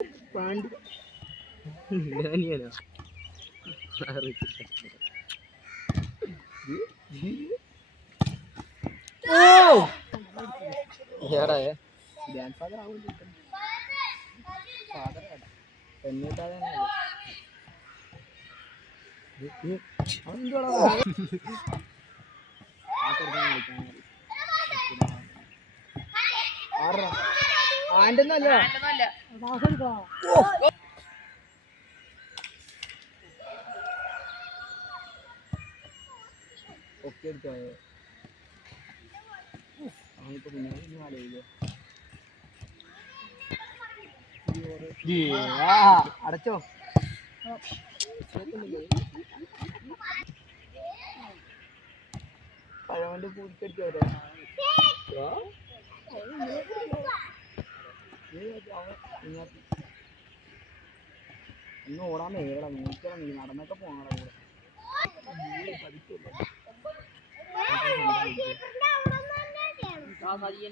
പാണ്ടി ആൻ്റെന്നല്ല ഒക്കെ എടുത്തോ അവനിപ്പോ കുഞ്ഞാ ആലോചിക്കോ അടച്ചോ പഴവന്റെ പൂടിക്കടിച്ചോ ഇന്ന് ഓടാൻ മേടാ നോക്കണം നീ നടന്നൊക്കെ പോണടാ കൂടെ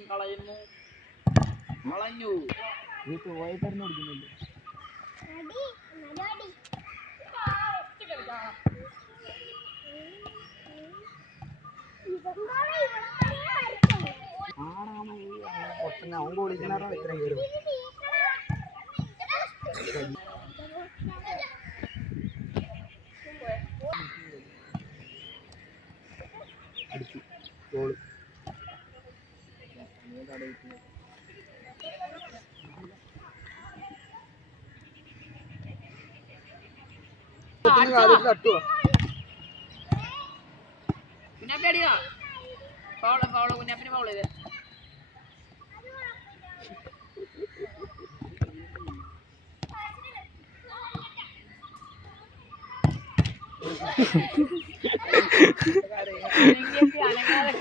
കളയുന്നു കളഞ്ഞു നീ പോയി തന്നെ ഓടിക്കുന്നുണ്ട് അവൻ ഓടിക്കണോ ഇത്രയും കയറും അടിച്ചു ഗോൾ തട്ടുവോ കുഞ്ഞാപ്പി അടിയാ ഫൗള് കുഞ്ഞാപ്പിന് ഫൗള് ചെയ്ത് അനങ്ങാതെ